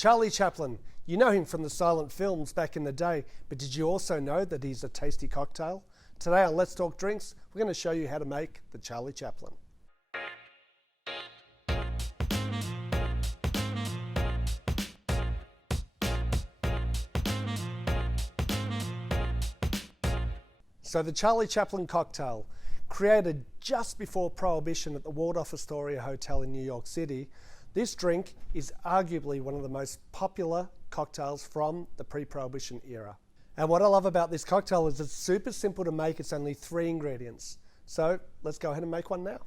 Charlie Chaplin, you know him from the silent films back in the day, but did you also know that he's a tasty cocktail? Today on Let's Talk Drinks, we're going to show you how to make the Charlie Chaplin. So the Charlie Chaplin Cocktail, created just before Prohibition at the Waldorf Astoria Hotel in New York City, this drink is arguably one of the most popular cocktails from the pre-Prohibition era. And what I love about this cocktail is it's super simple to make. It's only 3 ingredients. So let's go ahead and make one now.